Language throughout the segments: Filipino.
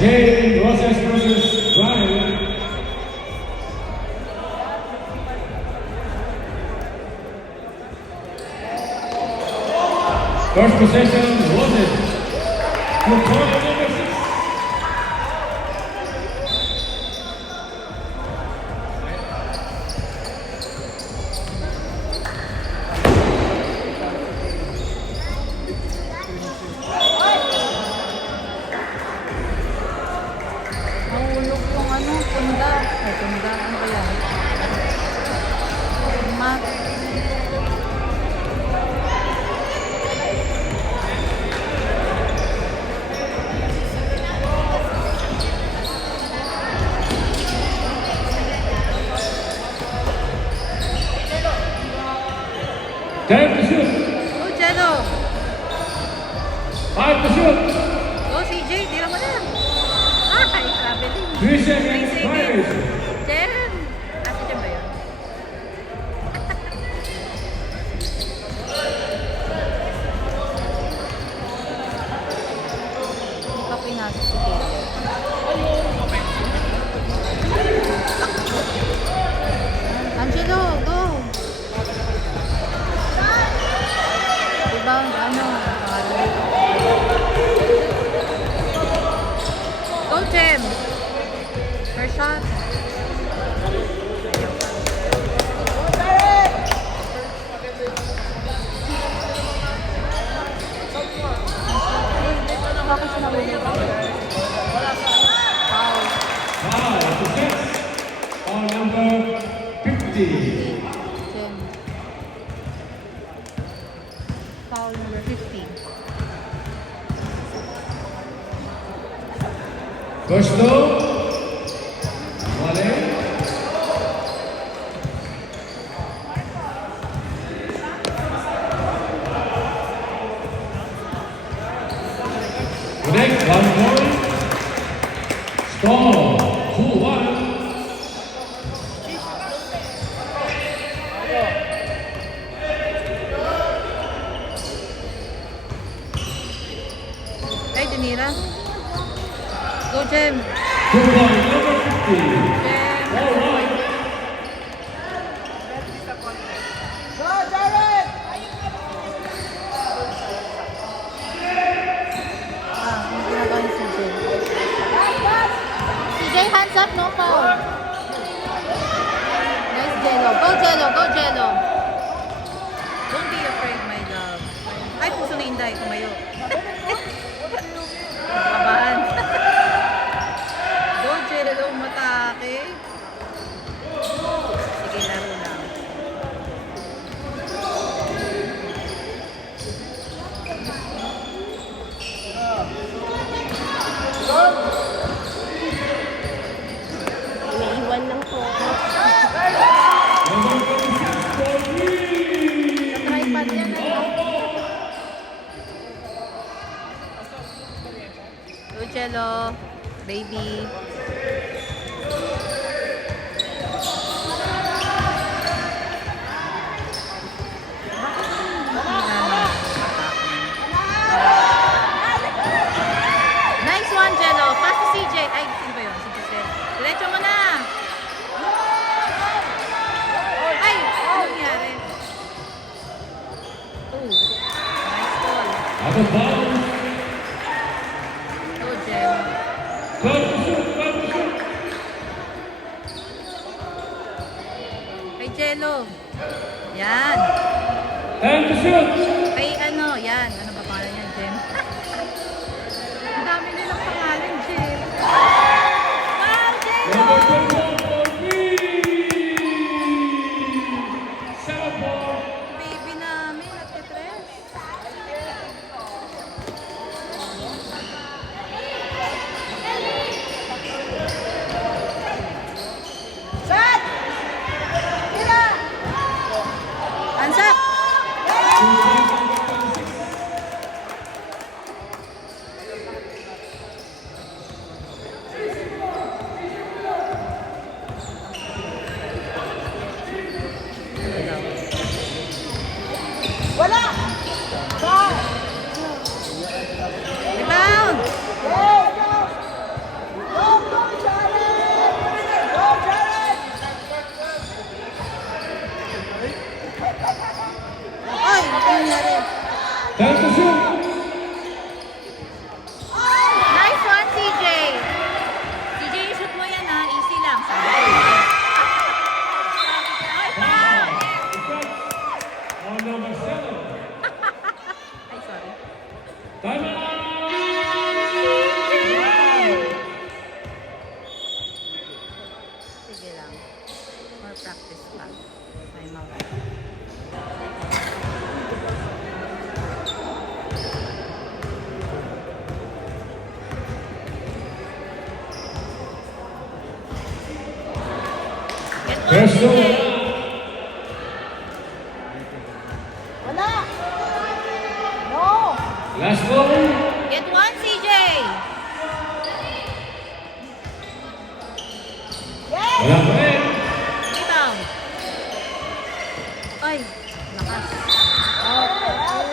Game Roses versus Brian. First possession, Roses. To point number 6. Nahulog yung ano, tunda. Ay, tunda. Ano ba yan? Mat. Time to shoot. Go, Jello. 5 to shoot. Go, CJ. Tira mo na. Ay, grabe din. 3 seconds. 3 Fires. seconds. Jen. Ah, si Jen ba yun? Kapoy natin si Jen. Angelo, go! Rebound, ano? Go, Jem! First shot. Bakit siya nahulog? Foul. Foul to 6. Foul number 50. Jem. Foul number 50. First low. Volley. Connect 1 point. Score 2-1. Ay, Denira. Go, Jem. 2 point number 50. Jem. All right. Ah, may ginagawa ni CJ. CJ, hands up, no foul. Nice, Jello. Go, Jello. Go, Jello. Don't be afraid, my love. Ay, puso ni Inday. Tumayo. Babaan. Go, Jello. Matake. Sige, laro lang. Naiwan lang po. Number 26 for me. Tripod yan, ano? Go, Jello. Baby. Nice one, Jello. Pass to CJ. Ay, sino ba yun? Si Giselle. Diretso mo na. Ay, ano nangyari? Oh, nice ball. Out of bounds. Go, Jem. 12 to shoot. 12 to shoot. Kay Jello. Yan. 10 to shoot. Kay ano, yan. Ano ba pangalan yan, Jem? Ang dami nilang pangalan, Jem. Wow, Jello! Number 21 for me. 7 point. Baby namin, nagtitres. Ansak! nangyari? Time to shoot. Nice one, CJ. CJ, shoot mo yan ha. Easy lang. Sabi ko. Ay, foul! On number 7. Ay, sorry. Time out. Sige lang. More practice pa. Time out. Get one, First CJ. goal. Wala. No. Last goal. Get one, CJ. Wala pa rin. Rebound. Ay, lakas.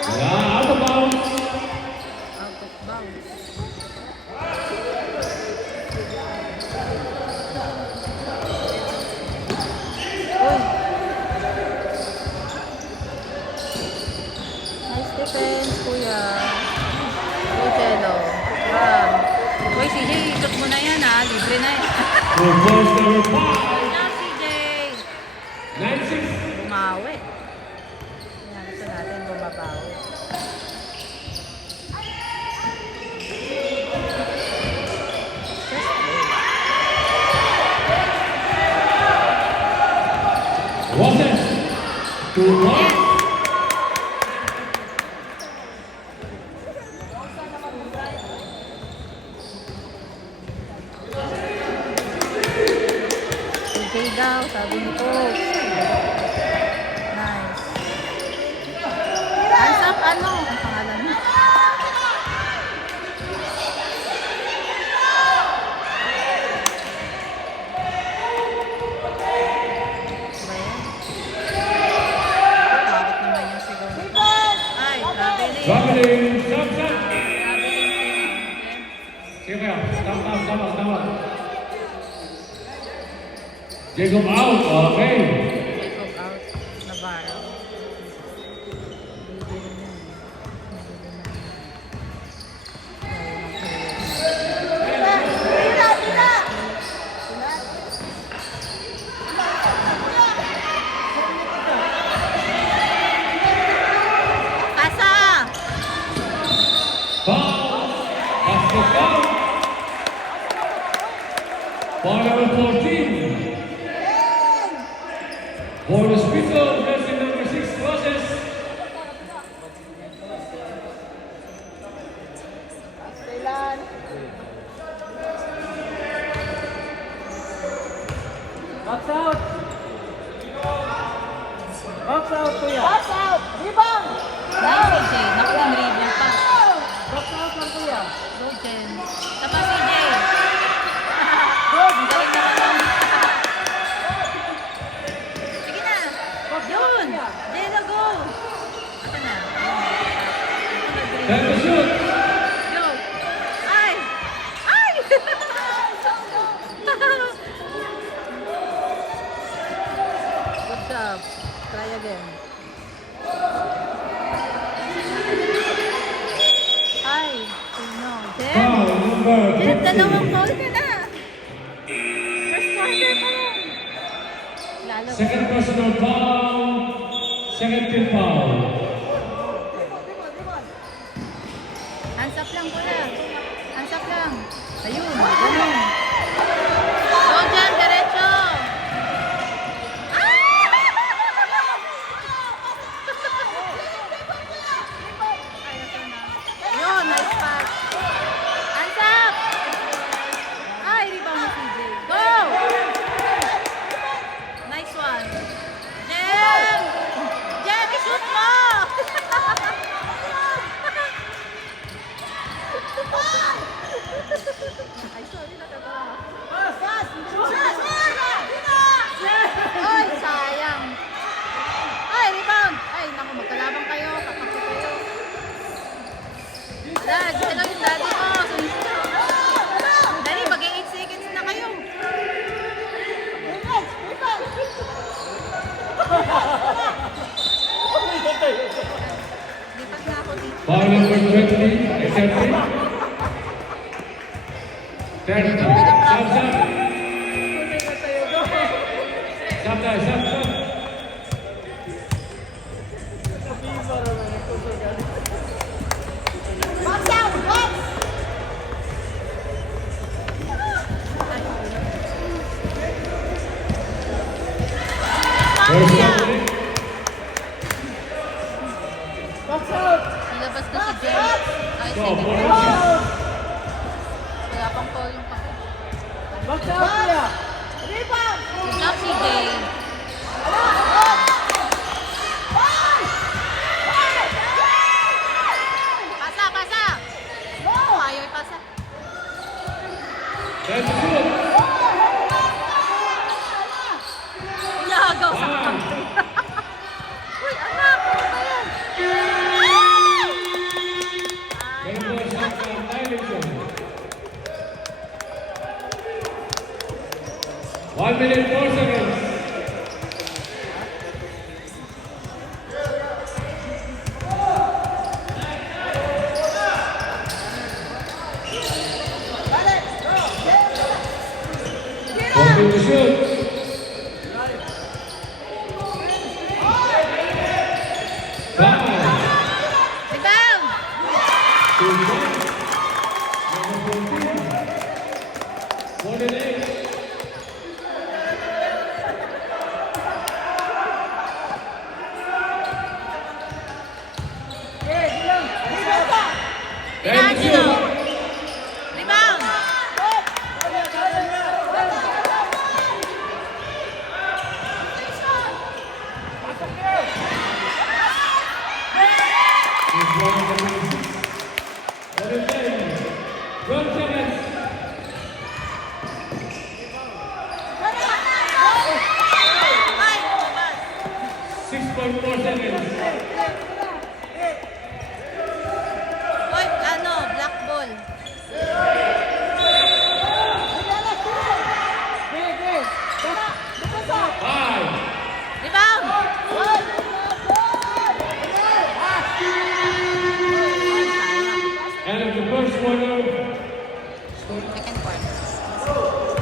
Wala, out of bounds. Out of bounds. Uy. Nice defense, kuya. Go, Jello. Wow. Uy, CJ, shoot mo na yan ha. Libre na yan. For post number 5. Na, CJ. 9-6. Bumawi. Kaya gusto natin bumabawi. Just play. Waters. 2 points. Yes. CJ daw, sabi ni Coach. Nice. Hands up, ano? Ang pangalan mo? Ba yan? Bakit naman yung sigaw nito? Ay, traveling. Traveling. Stop, stop. Traveling. Sige kayo. Stop. Jacob out. Okay. Jacob out. Navarro. Bibili na. Asa! Foul. Basket down. Foul number 14. For the Spitzel, jersey number 6, Roses. Box out! Box out, kuya! CJ, naku, in-review pa. Box out lang, kuya! Go, Jen. Tapa, CJ. Good! Ang galing naman nun. Sige na. Yun. Jello, go. Asa na? Time to shoot. Go. Ay! Ay! Good job. Try again. Ay! Sino? Jen? Foul number Jen, 15. dalawang foul ka na. First quarter pa lang. Lalo. Second personal foul. Second team foul. Hands up lang, kuya. Hands up lang. Ayun, ganun. Go dyan, diretso. Ayun, nice pass. Hands up. Ay, rebound na CJ. Go! Nice one. Jem! Jem, i-shoot mo! Ay, sorry, nakagawa. Ay, sayang. Ay, rebound. Ay, naku, magkalabang kayo. Kapakso kayo. Wala, dito lang yung daddy mo. Dali, mag-8 seconds na kayo. Foul number 20, accepted. 30. Stop, stop. Stop tayo, stop, stop. First down. Box out. Ilabas na si James. Ay, Go, sige. ball. Wala pang call yung pa. Box out, kuya. Good job, CJ. Pasa, pasa! Ayaw ipasa. Time to shoot. Inahagaw sa kapag. Uy, anak! Ano ba yan? Very good shot from Tylerson. 1 minute, 4 seconds. Open to shoot. Five. Rebound! Two points. Number 14. 48. Time to Pinangelo! shoot. Rebound! Is one of the wins. What is that? 12 seconds. Ay, lumabas. 6.4 seconds. Uy, ano, black ball. Five. Rebound! End of the first quarter. Second quarter.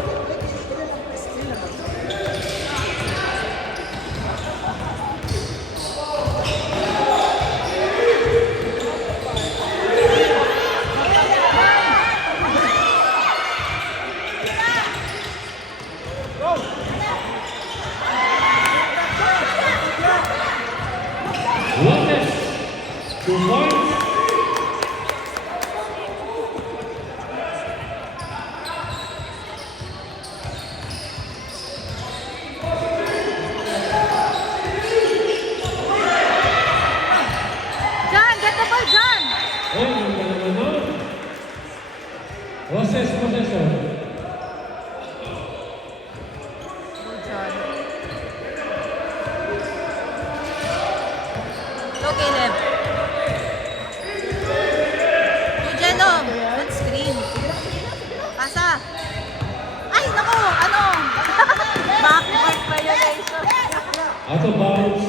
Lopez. 2 points. John, get the ball, John! Oh, yung naman no? Process, possessor. Go, John. Go, Caleb. Go, Jelom. Good screen. Pasa. Ay, naku! Ano? Backward violation. Out of bounds.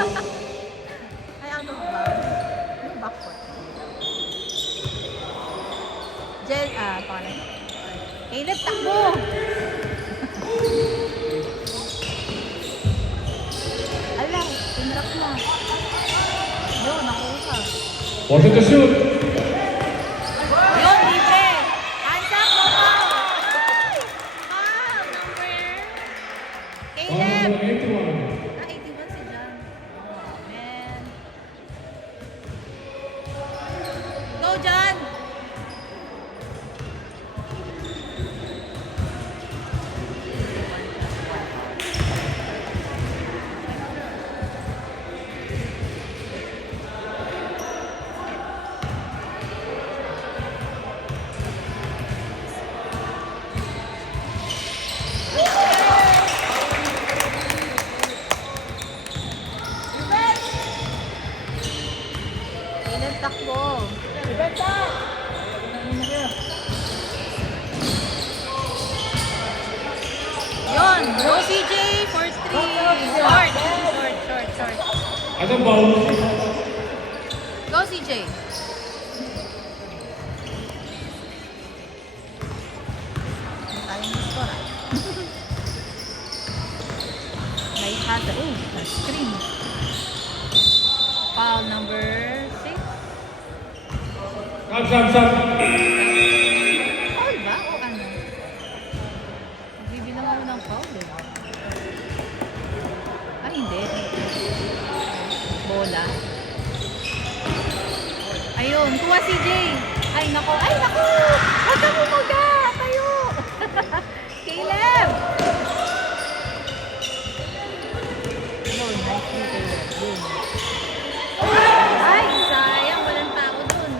Ay, ano ba? Ano backward? Pangalan. Caleb, takbo! Ala, tinrap na. Yun, nakuha. Forced to shoot. Yun, libre! Hands up, go, foul! Foul, number... Foul Caleb! number 81. Ah, 81 si John. Oh, man. Go, John! Caleb, takbo. Yun, go CJ for 3. Short. Out of bounds. Go CJ. screen. Foul number 6. Stop. Foul ba? O ano? Bibilang ako ng foul eh. Ay, hindi. Bola. Ayun, kuha si Jay. Ay, nako. Huwag kang umuga. Tayo. Caleb. Ayun, nice ni Caleb. Yun. Ay, sayang. Walang tao dun.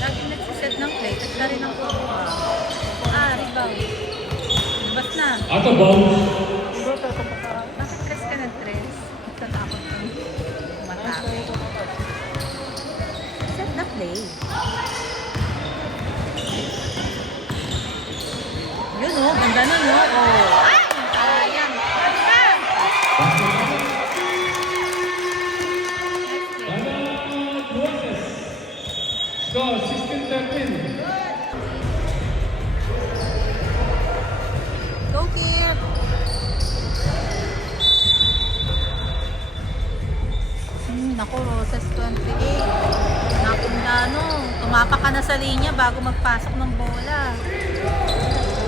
Lagi nagsiset ng play. At na rin ako. Rebound. Labas na. Out of bounds. Bakit tres ka ng tres? Tatakot kang matake. Set na play. Yun o, ganda nun o. Ay! Sayang. Sayang! Dana Roses. Score 16-13. Go, Kip! Naku, Roses 28. Nakundano. Tumapak ka na sa linya bago magpasok ng bola.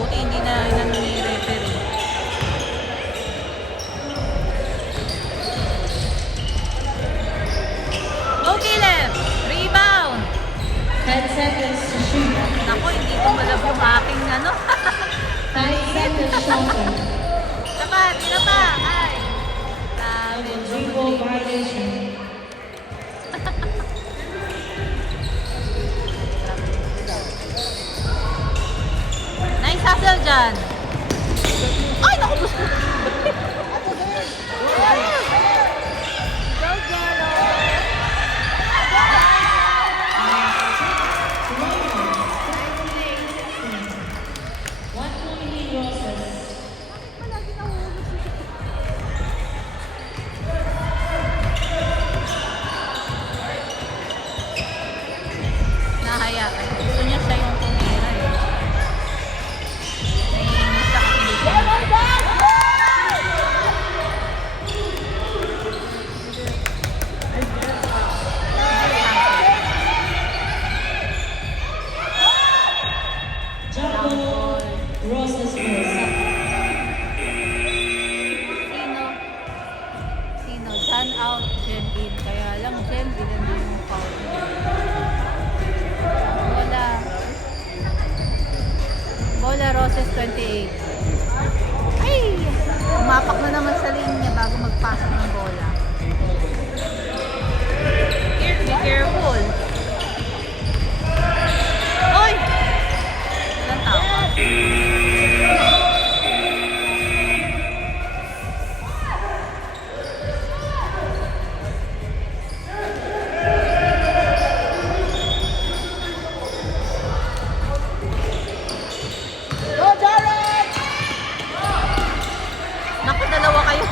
Buti hindi na inano ni referee. Go, Caleb! Rebound! 10 seconds to shoot. Naku, hindi tumalab yung aking ano. 5 seconds shorter. Tira pa! Ay! Dami. Dribble violation. Nice hustle dyan. Ay, naku! Go, Jaro! One point lead Roses. Nahaya. Gusto niya siya yung tumira eh. Naiinis siya kasi hindi siya. Double Roses scores. Sino? John out, Jen in. Kaya lang Jen, ilan na yung foul. Bola Roses 28. Ay! Umapak na naman sa linya bago magpasok ng bola. Be careful. Oy! Ilang tao? Naku, dalawa kayo.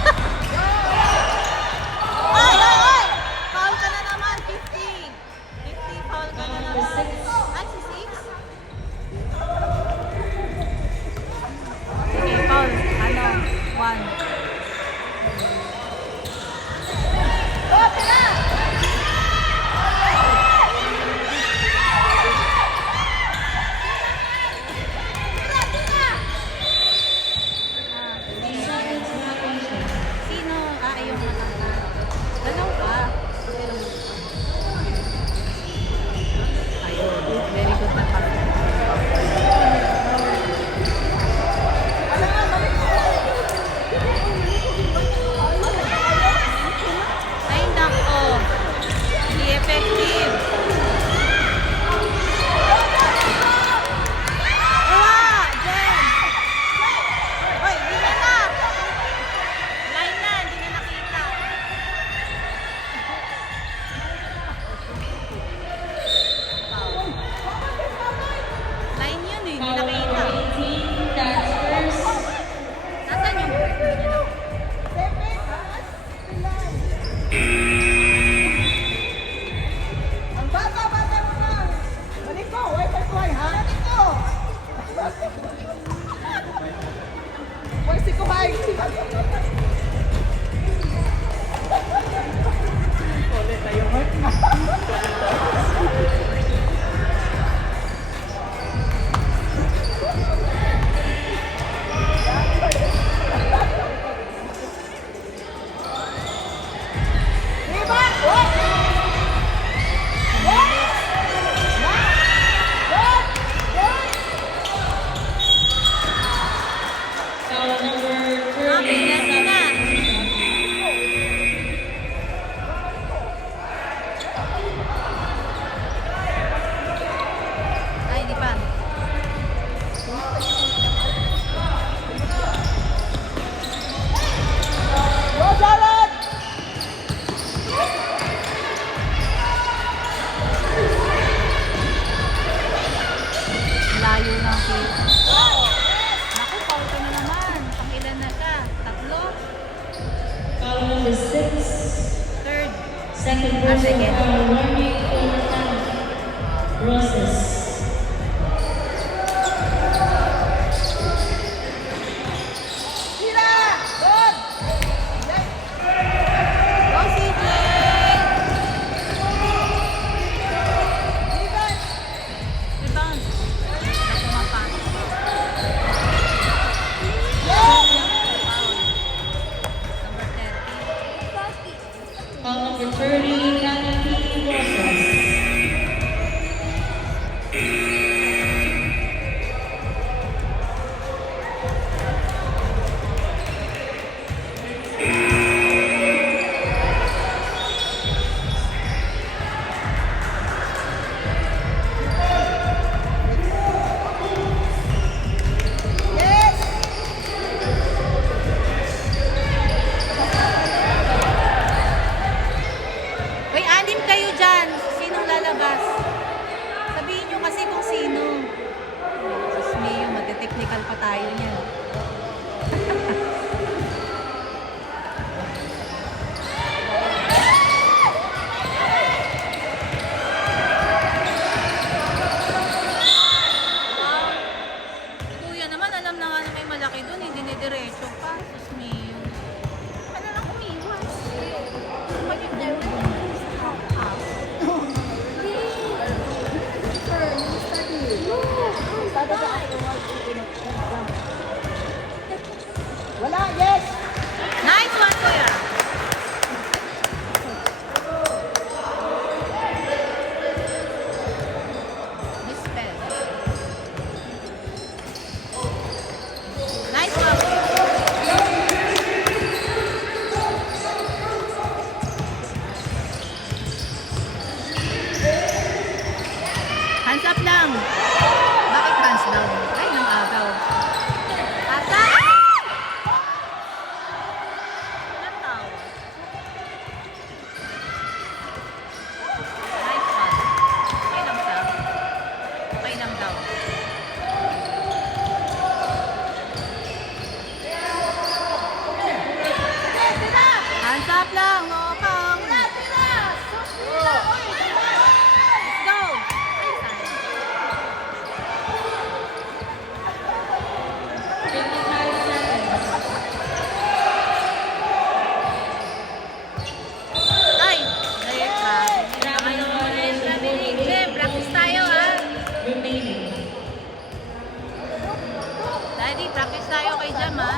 Practice tayo kay Jam, ha?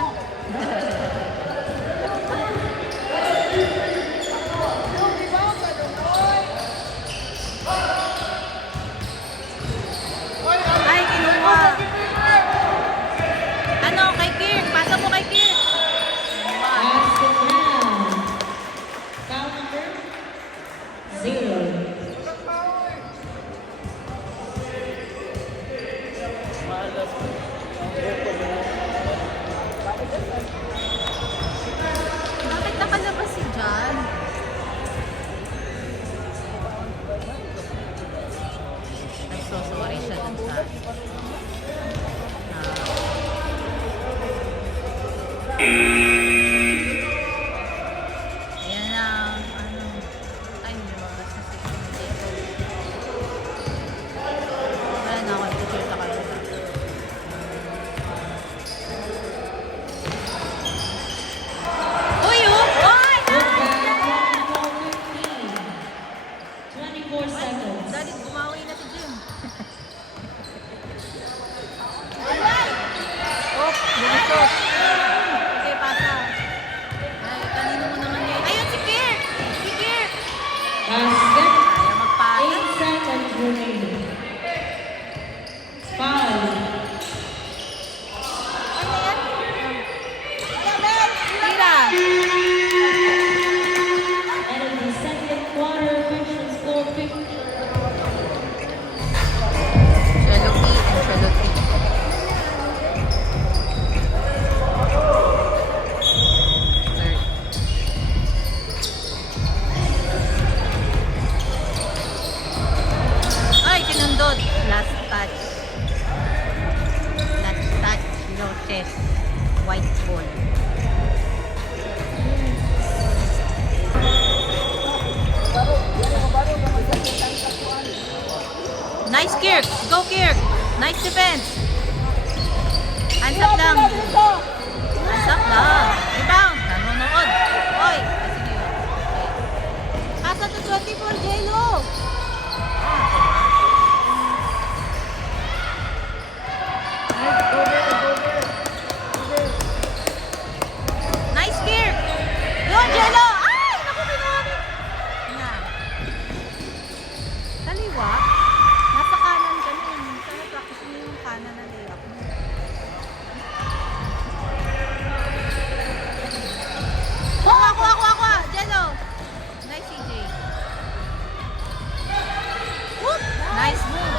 Ay, kinuha. Ano, kay Kirk? Pasa mo kay Kirk. Basket round. Foul number 0. Bakit nakalabas si John? Nagsosorry siya dun sa... Ayan na, ano... Ay, lumabas na si Jacob. Wala na ako, teacher sa kanila. Uy, oh! Ay! Look back, 24 seconds. Dali, bumawi na si Jim. Oh, lumusot. Okay, pasa. Ay, kanino mo naman yun? Ayun, si Kirk! Si Kirk! Basket. Ayaw magpasa. 8 seconds remaining. Foul. Ano yan? Tira! And in the second quarter, officials score 50. Chaloki and Chaloki. Ay, sinundot. Last touch. Last touch. Low chest. White ball. Nice Kirk. Go Kirk. Nice defense. Hands up lang. Hands up lang. Rebound. Nanonood. Oy. Sige yun. Okay. Pasa to 24, J-Lo. Nice Kirk. Yun, J-Lo. Ay! Naku, kinuha mo. Yan. Kaliwa. Nasa kanan ka nun. Sana practice mo yung kanan na layup mo. Ako. Jello. Nice, CJ. Whoop! Nice move.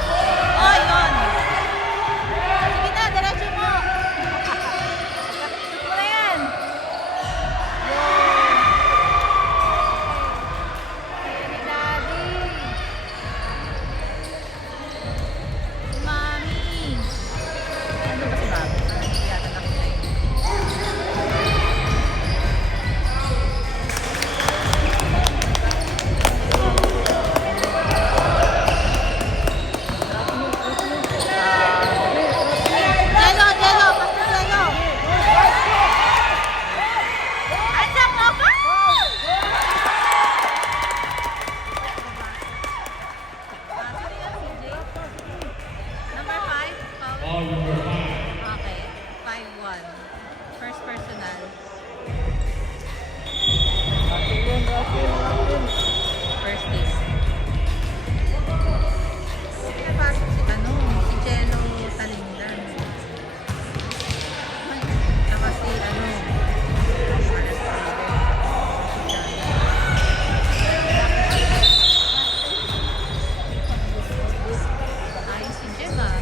Oh, yun. Sige na, diretso mo. Shoot mo na yan. Yun. Hey, Daddy. Mami. Ano ba si Mami? Ano hindi yata nakita yun? Jello, basta Jello. Hands up, Papa! Number 5, Ball number 5. okay, 5-1. First personal. First days. Napasok si si Jello Talindan. Saka si ayos si Jem, ah.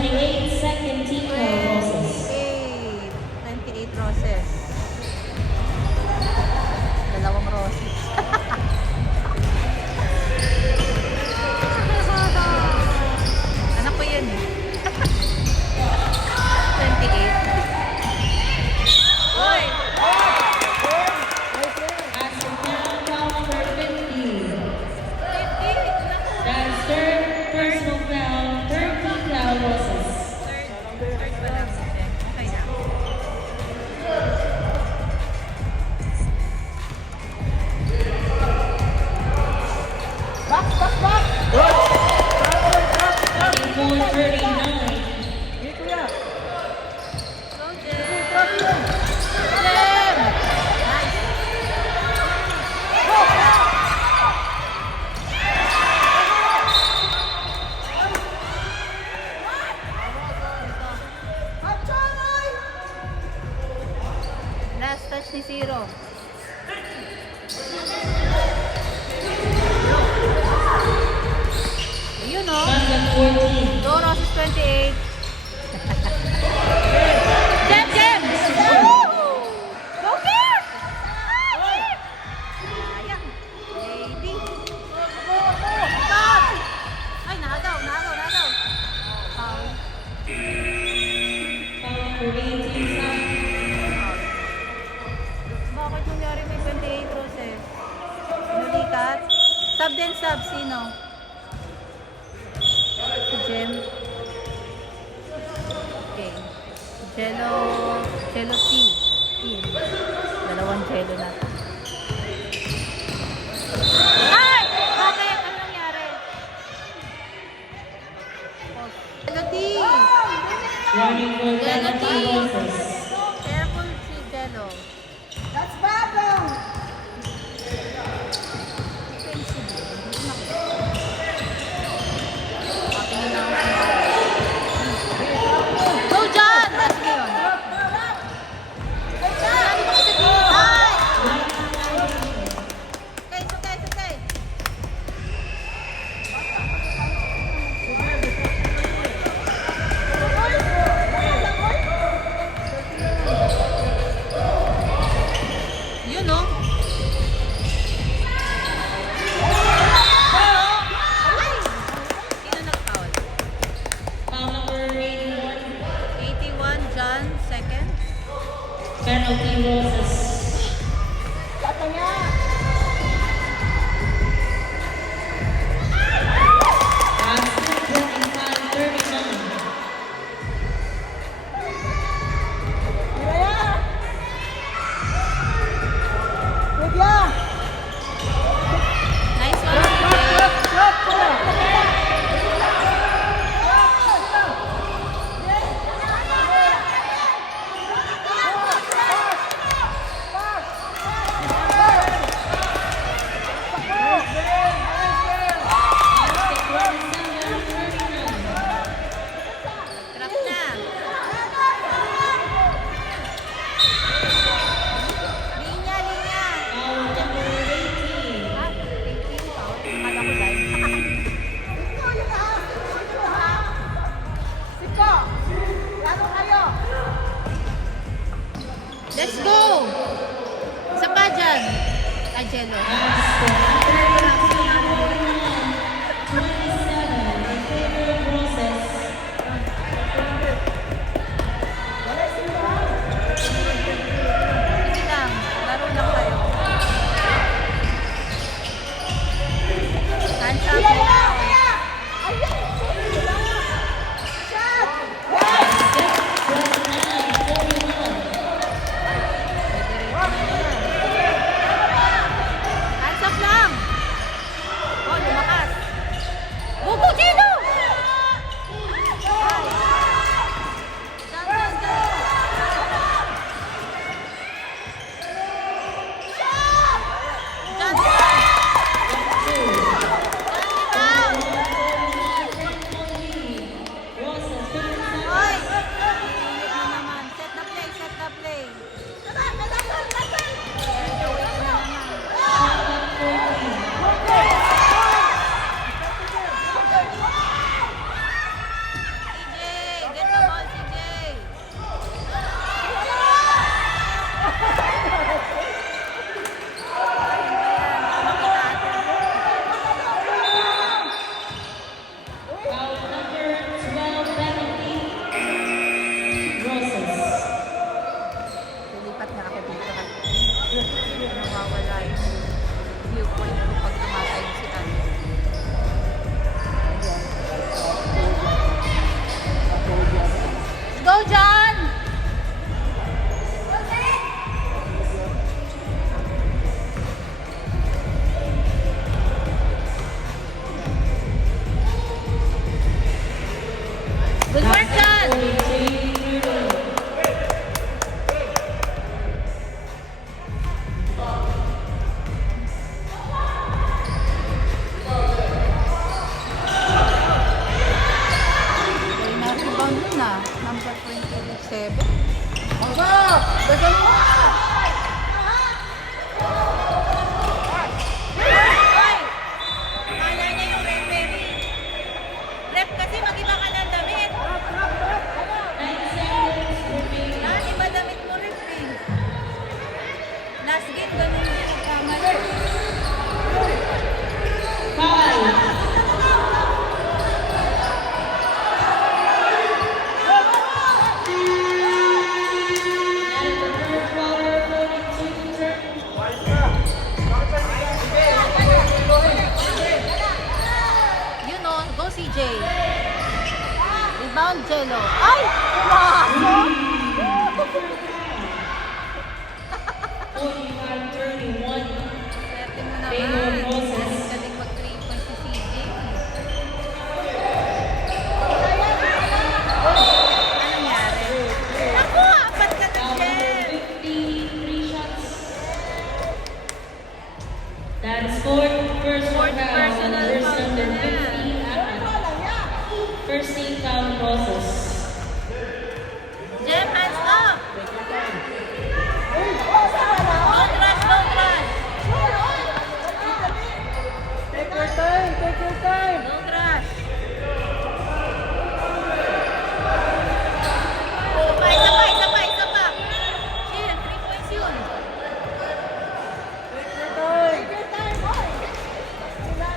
28, second Tico Roses. 28 roses. Dalawang roses. Anak ko yan eh. 28. Hoy! As of now, foul number 50. 50. That's third personal foul, 13 foul Roses. Third pa lang. Okay na. Box, box, box! 24, 39. Hindi, kuya. Go, Jem! Jem! Nice. Last touch ni Zero. Ayun o. Basket 14. Go Roses 28. Jem, Jem! Go Kirk! Sayang. Lady. Stop! Ay, nagaw. Foul. Foul number 18, Sam. Bakit nangyari may 28 roses? Nulikat? Sub din sub. Sino? Si Jem. Okay. Jello T. Team. Dalawang jello na. Ay! Bakit? Ano nangyari? Jello T. Running for Jello T. penalty Roses. Careful si Jello. That's Babong! Go, John! That's me yun. Sabi ko kasi, ay! Okay. Yun, no? Ay! Sino nag-foul? Foul number 81. 81, John, second. Penalty Roses. Kata niya! Basket 25, 39. Kuya! Kuya! Nice one, CJ. Shot, kuya! Trap na. Linya. Foul number 18. Ah, 18 foul. Akala ko live. Siko! Lalo kayo! Let's go! Isa pa dyan. Ay, Jello. Basket 27 in favor of Roses. Sige lang. Laro lang kayo. Hands up. Basket 29, 41. Hands up lang. ano na? Number 27? Pasok! Bigyan mo! Hoy! Kala niya yung referee. Ref kasi mag-iba ka ng damit. 9 seconds remaining. Yan, iba damit mo ref eh. Last game, ganun din ang kamali. 5, and the third quarter going to turn. You know, go CJ. Rebound, Jello. Ay! Wow! 45-31. Swerte mo naman. Taylor Moses. Galing mag 3 points si CJ. Ano nangyari? Ako, apat ka na, Foul Jen. number 53 shots. That is first Fourth foul. personal First foul number na. 50, first team foul process. Jem, hands up! Uy, basta ka na! Don't rush, don't rush! Take your time, take your time! Don't rush! Isa pa! Jen, 3 points yun. Take your time! Take your time, boy!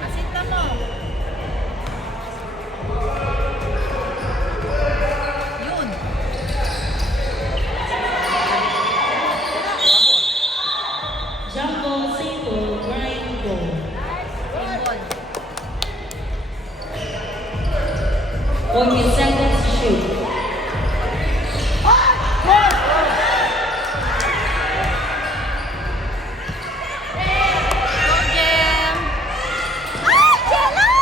Asinta mo. Yun. Jumbo, single, grind, goal. Symbol. 40 seconds to shoot. Go, Jem! Ah, Jello!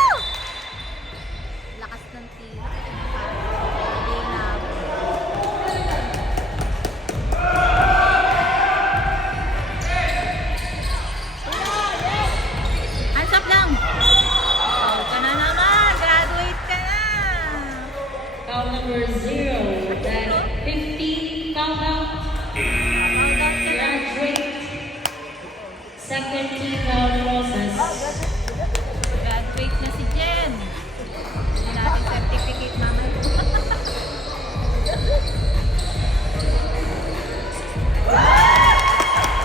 Lakas ng tira. Hindi na. Hands up lang. Foul ka na naman. Graduate ka na. Foul number 0. That 15 foul out. Foul out ka na. Graduate. Second team foul process. Graduate na si Jen. Hindi natin certificate naman.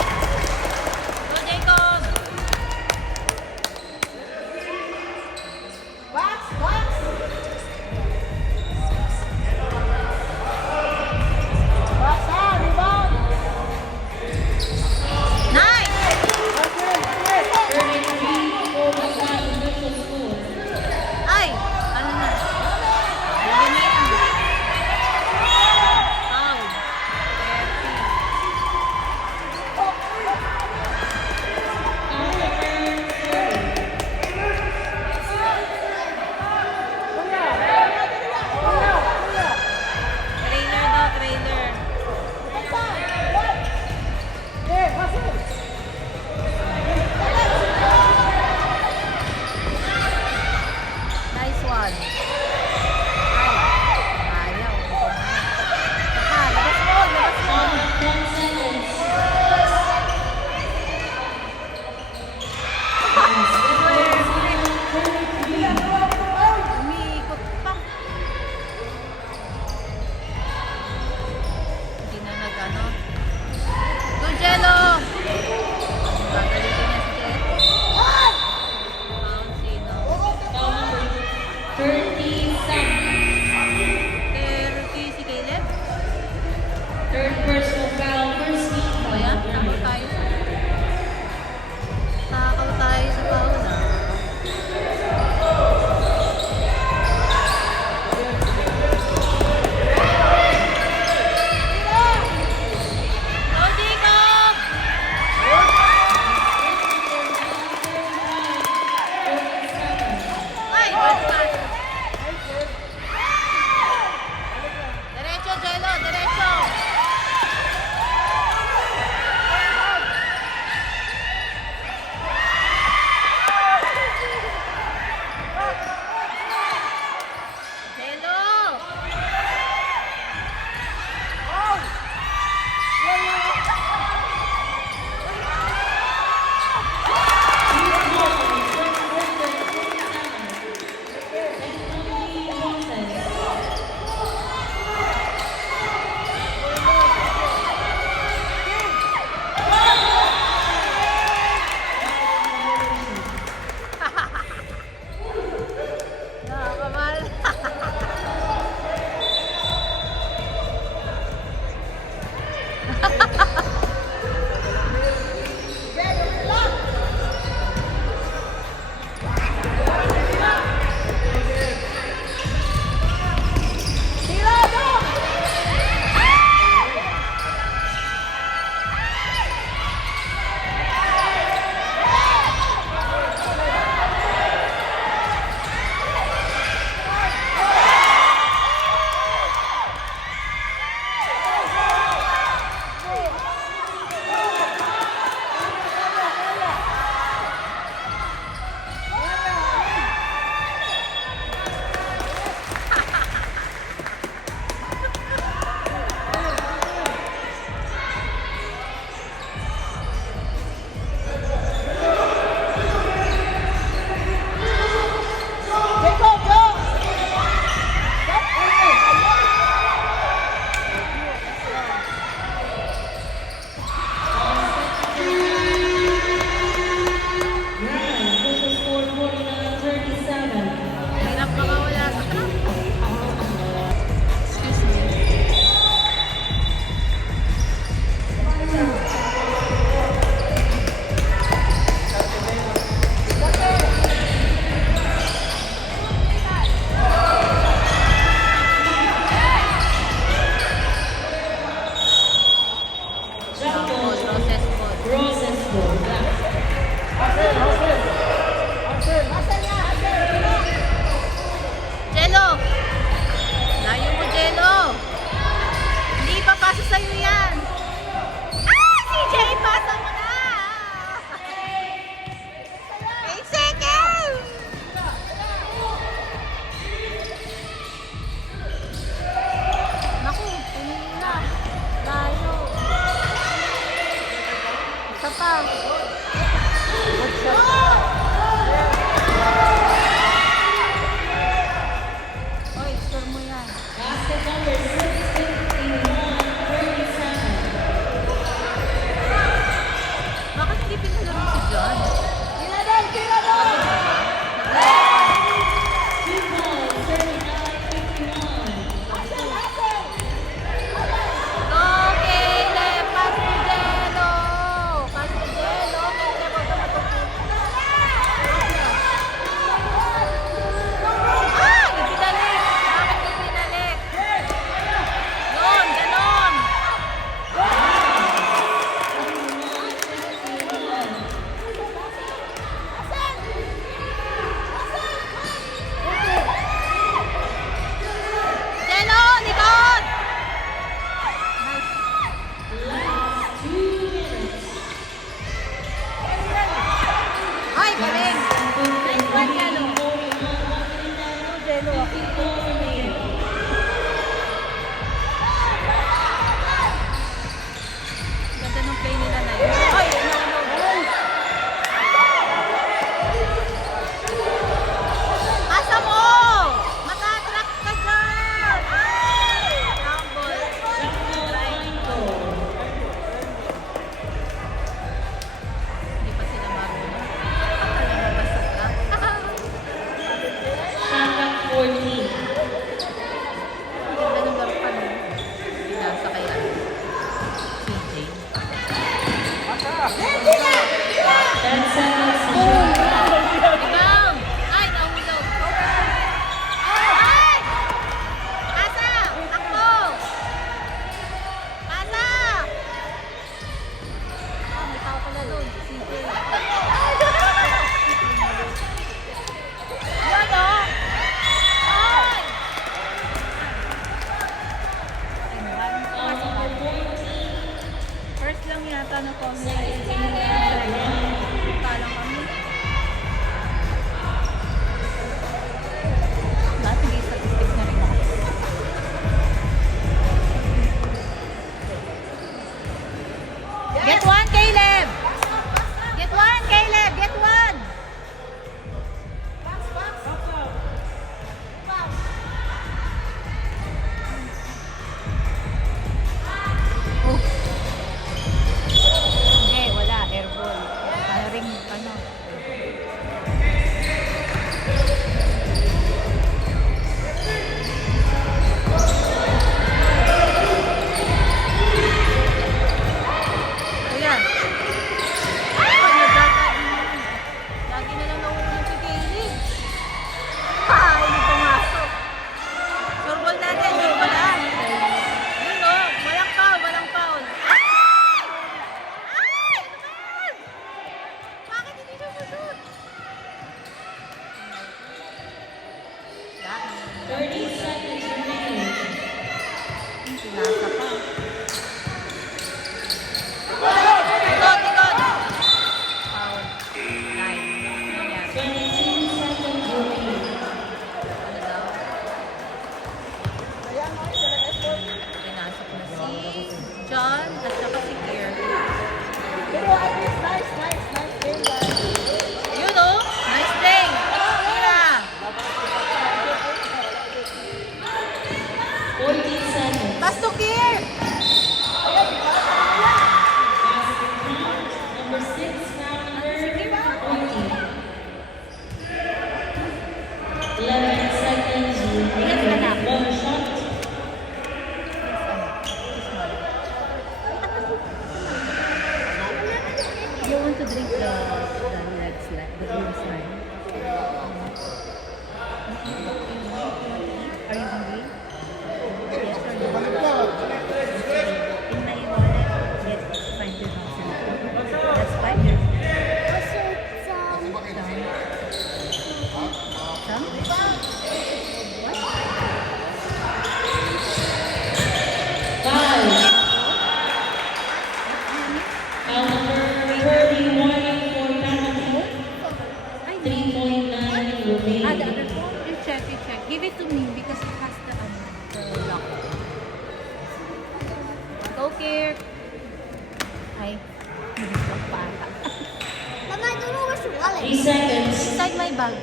Go, Jacob! Box, box! Box ha, rebound! Nice! Okay, okay. Oy, score mo yan. Basket number 651-37. Bakit hindi pinalaro si John? Tira doon, tira doon! Two balls, 39-51. Hasan, Hasan! Go, Caleb! Pass to Jello! Pass to Jello! Caleb, huwag ka matutulog. Ah! Ipinalik! Bakit ipinalik? Doon! Ganon! Jello! Likod! Nice. Last 2 minutes. Ay, galing! Nice one, Jello! Jello. 54 remaining. Ganda ng play nila na yun. Oy! No, no. Asa mo! Matatrack ka dyan! Ay! Rumble. Hindi pa sila marunong. Basta ka. Shot clock 14. Ganda ng laro pa nun. Pinasa kay ano, CJ. 10 seconds to shoot. Rebound! Ay, nahulog. Ay! Asa! Takbo! Asa! May tao pala doon. CJ. Yan o! Ay! Foul number 14. First lang yata na call na Run. Palang kami. Lahat hindi statistics na rin ako. Get one, Caleb! Get one, Caleb! Get one! Oh. Hindi, wala. Airball. Ano ring, ano? Ayan. Ay, lagi na lang nauulit si Kaylee. Hindi pumasok. Surbol natin, surbol ah. Yun o, walang foul, walang foul. Ay! Ay! Ano ba yan? Bakit hindi siya mashoot? Lahat ng 30 seconds remaining. pinasa pa. Ikot, ikot! Foul. Nine. Nangyari. 22 seconds remaining. Ano daw? Ayan, no, sila effort. Pinasok na si John at saka si Kier. Pero at least nice game, guys. Yun o! Nice play! Mira! 14 seconds. Pass to Kier! Number 6, foul number 14. 11 seconds remaining. One shot. You want to drink the red slide, the green slide? Are you hungry? Yes or no? In my wallet, get 5,000. That's 5 years. Some? What? 5. Foul number 31 for penalty. Ay, 3.9 the remaining. other phone? You check, you check. Give it to me because it has the lock. Go, Kirk. Hi. Mama, I don't know where's your wallet. 3 seconds. Inside my bag.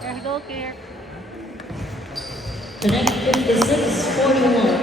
There, go, Kirk. Connect 56, 41.